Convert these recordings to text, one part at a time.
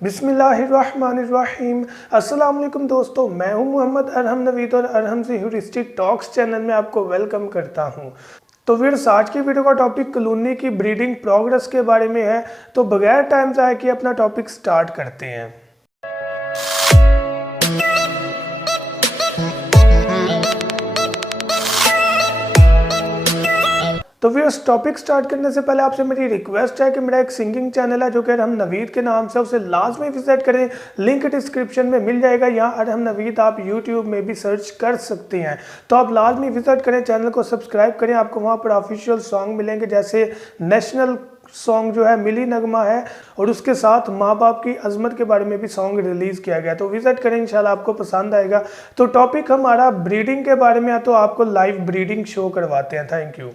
बिस्मिल्लाहिर्रहमानिर्रहीम। अस्सलाम वालेकुम दोस्तों, मैं हूं मोहम्मद अरहम नवीद और अरहम से ह्यूरिस्टिक टॉक्स चैनल में आपको वेलकम करता हूं। तो फिर आज की वीडियो का टॉपिक कलूनी की ब्रीडिंग प्रोग्रेस के बारे में है। तो बगैर टाइम ज़ाया किए अपना टॉपिक स्टार्ट करते हैं। तो फिर इस टॉपिक स्टार्ट करने से पहले आपसे मेरी रिक्वेस्ट है कि मेरा एक सिंगिंग चैनल है जो कि अरहम नवीद के नाम से, उसे लाजमी विजिट करें। लिंक डिस्क्रिप्शन में मिल जाएगा। यहाँ अरहम नवीद आप यूट्यूब में भी सर्च कर सकते हैं, तो आप लाजमी विजिट करें, चैनल को सब्सक्राइब करें। आपको वहाँ पर ऑफिशियल सॉन्ग मिलेंगे, जैसे नेशनल सॉन्ग जो है मिली नगमा है, और उसके साथ माँ बाप की अजमत के बारे में भी सॉन्ग रिलीज़ किया गया। तो विजिट करें, इंशाल्लाह आपको पसंद आएगा। तो टॉपिक हमारा ब्रीडिंग के बारे में है, तो आपको लाइव ब्रीडिंग शो करवाते हैं। Thank you.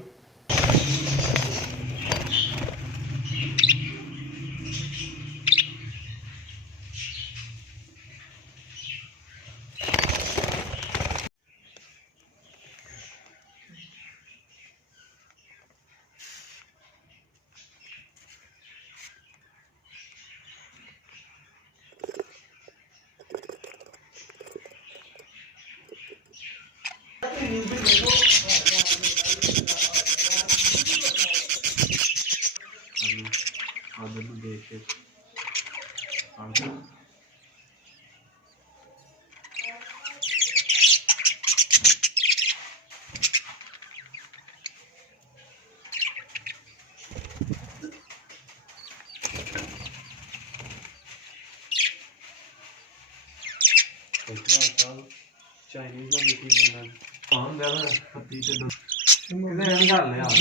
चाइनीज में कौन ज्यादा पत्ती से दो कितने निकाल ले आप